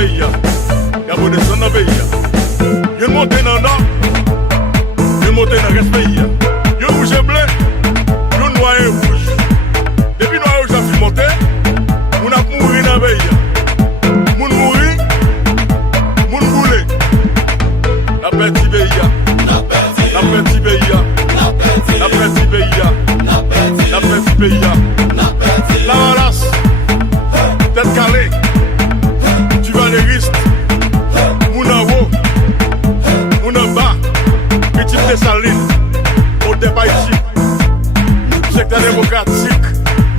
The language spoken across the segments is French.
pays. Abonnez Vous dans le pays. Yon monte dans le nord, yon monte dans le reste pays. Yon rouge et bleu, yon noir et rouge. Depuis noir et rouge a fait monter, on a mouru dans le pays. Moun mouri, moun boule. La petit pays. La petit pays. La petit pays. La petit pays. La valasse. Tête calée. Tu vas les risques. Moun en haut. Moun en bas. Petit Saline. Au débat ici. Secteur démocratique.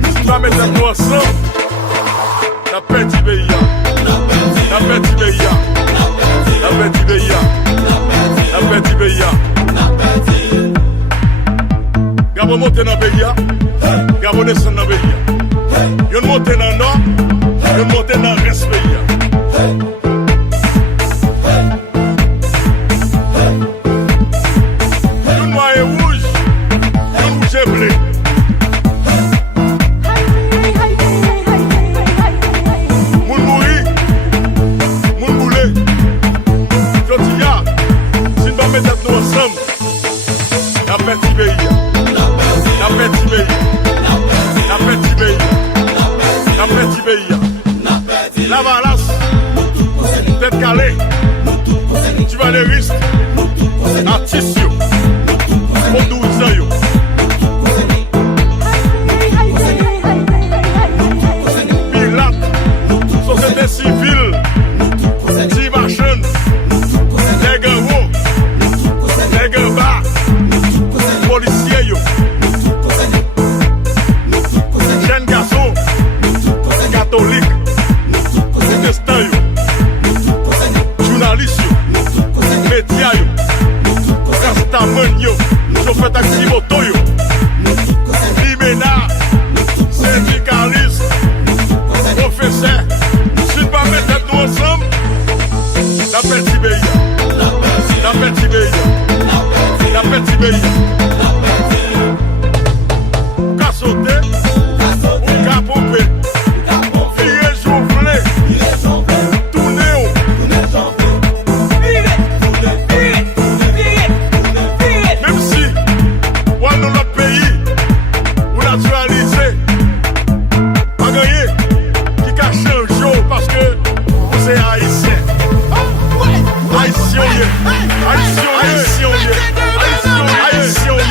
Si tu vas mettre nous ensemble. La petit pays. La petit pays. La petit pays. La petit pays. Gabo monte dans le pays. Gabo descend dans le pays. Yon monte dans le nord. Yon monte dans le reste pays. Yon noir et rouge. Yon rouge et bleu. Moun mouri. Moun boule. Jotia. Si nous mettons nous ensemble. La petit pays. La petit pays. La petit pays. La petit pays. La valasse. Tête calée. Tu vas les risques. Artistes. Pour 12 ans. Pilote. Société civile. Timachon. Les gars hauts. Les gars bas. Policiers yo. Jeune garçon. Catholique. Protestant yo. Journaliste yo. Média yo. Castaman yo. Chauffeur taxi moto yo. Limena. Syndicaliste. Professeur. Si nous pas mettre nous ensemble. La petit pays. La petit pays. La petit pays. Ka sauter. Ou ka pomper. Virer jonfler. Tourner ou. Même si, ou dans notre pays, ou naturalisé, pas gagné, qui cache un jour parce que vous êtes haïtien. Haïtien, haïtien, haïtien, haïtien, Haïtien,